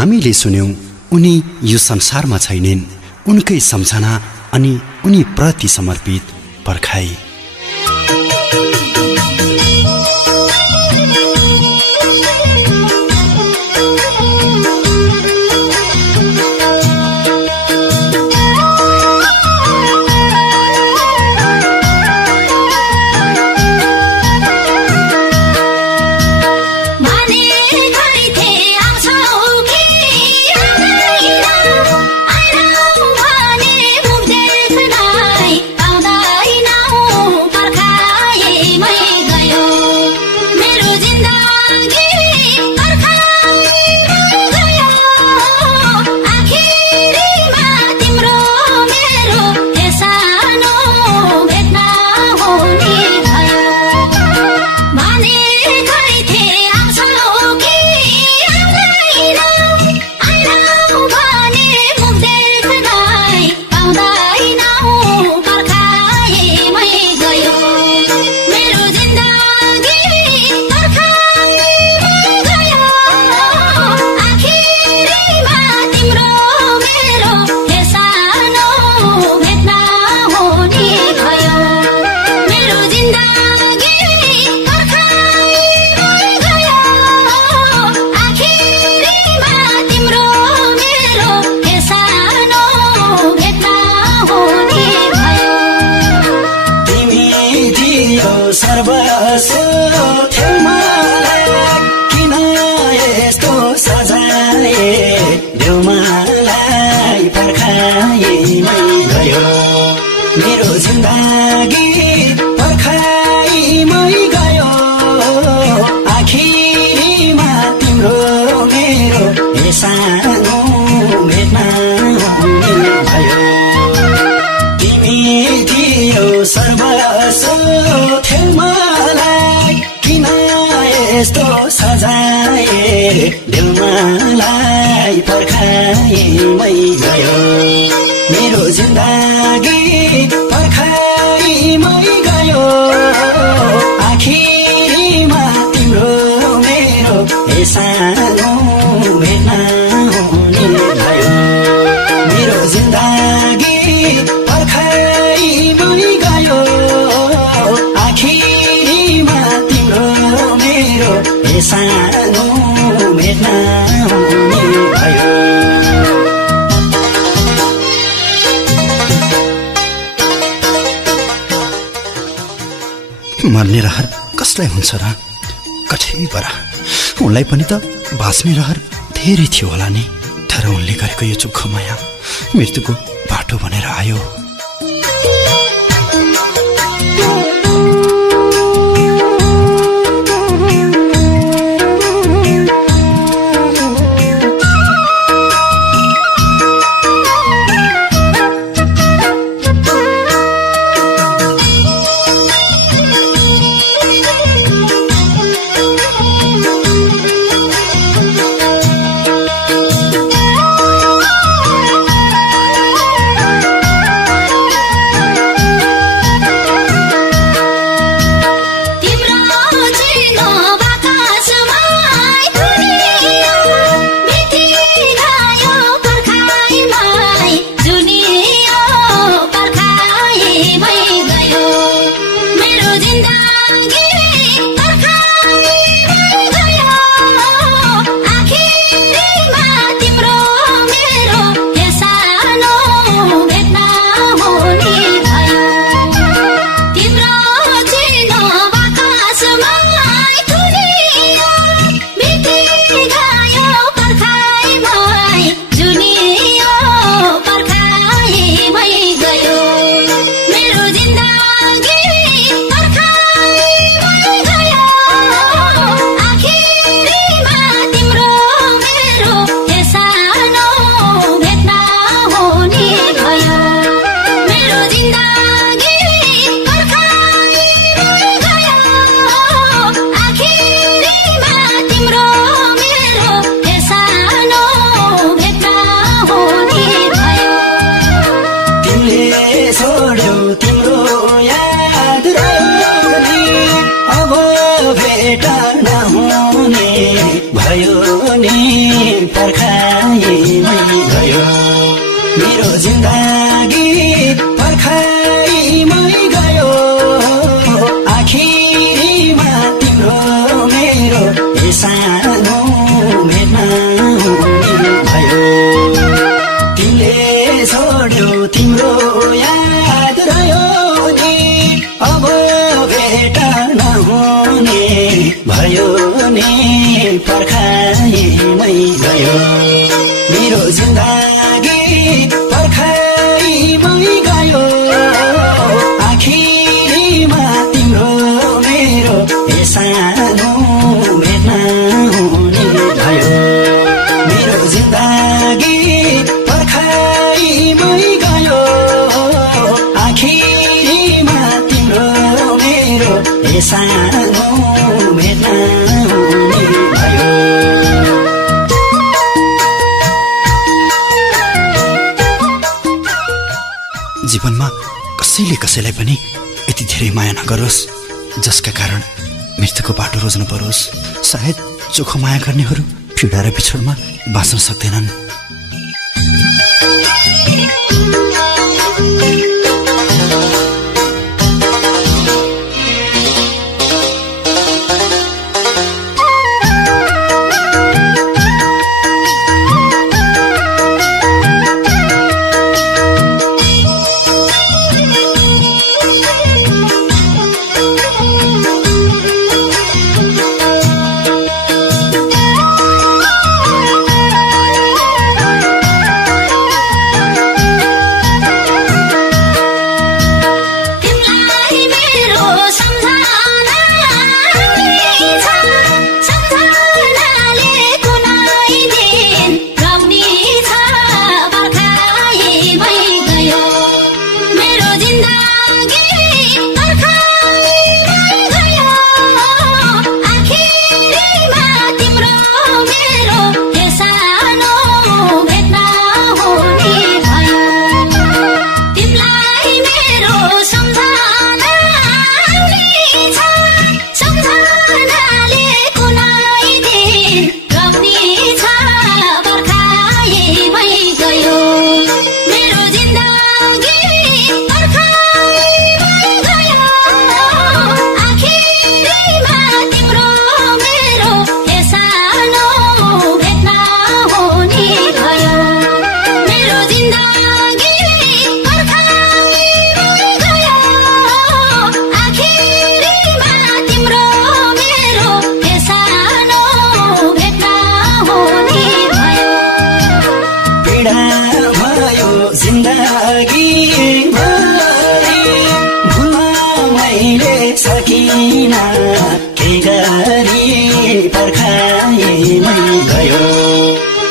हामीले सुन्यौं उनी यो संसारमा छैनन्, उनकै सम्झना अनि उनी प्रति समर्पित पर्खाई। मर्ने रहर कसलाई हुन्छ र? कठै बरा उनलाई पनि त बाँच्ने रहर धेरै थियो होला नि, तर उनले गरेको यो चुक्खो माया मृत्युको बाटो भनेर आयो। मेरो जिन्दगी पर्खाइमै गयो आखिरीमा तिम्रो मेरो सानो भेट्न भयो तिमीले छोड्यो तिम्रो याद रह्यो नि अब भेट नहुने भयो नि पर्खाइमै गयो मेरो जिन्दगी पर्खाइमै गयो आखिरीमा तिम्रो मेरो सानो भेट्न हुने भयो मेरो जिन्दगी पर्खाइमै गयो आखिरीमा तिम्रो मेरो सानो भेट्न हुने भयो जीवनमा कसैले कसैलाई पनि यति धेरै माया नगरोस् जसका कारण मृत्युको बाटो रोज्नु परोस् सायद चोखो माया गर्नेहरू पीडा र बिछोडमा बाँच्न सक्दैनन्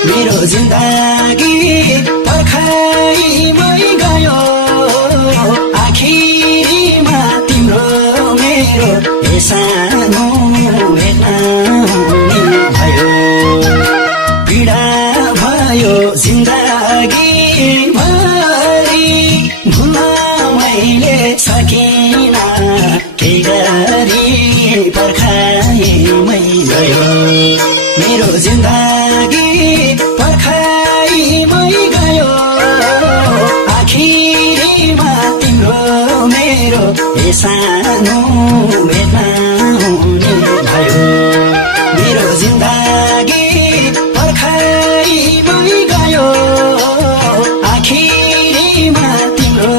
मेरो जिन्दगी पर्खाइमै गयो आखिरीमा तिम्रो मेरो सानो भेट्न हुने भयो पीडा भयो जिन्दगी भरि भुल्न मैले सकिन के गरी पर्खाइमै गयो मेरो जिन्दगी पर्खाइमै गयो आखिरीमा तिम्रो मेरो सानो भेट्न हुने भयो मेरो जिन्दगी पर्खाइमै गयो आखिरीमा तिम्रो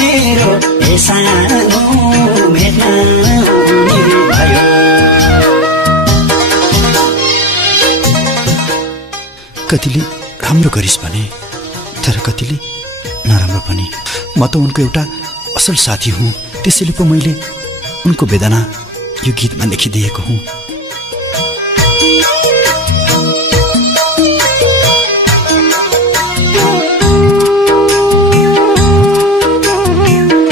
मेरो सानो भेट्न हुने भयो कतिले राम्रो गरिस् भने तर कतिले नराम्रो पनि म त उनको एउटा असल साथी हुँ त्यसैले पो मैले उनको वेदना यो गीतमा लेखिदिएको हुँ